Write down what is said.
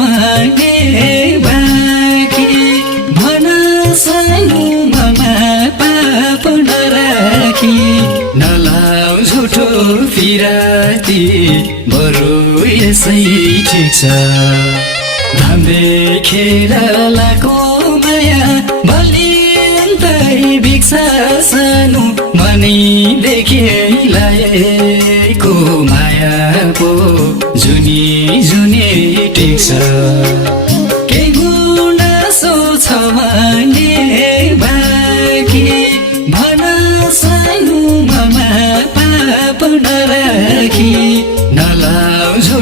मागे बाँकी भन सानोमा पाप नराखी नलाउ झुठो फिराती बरु यसै ठिक छ घाम देखेर लाको माया बलिन्तै भिक्छ सानो मनै देखे लाएको माया पो जुनी जुनी टिक्छ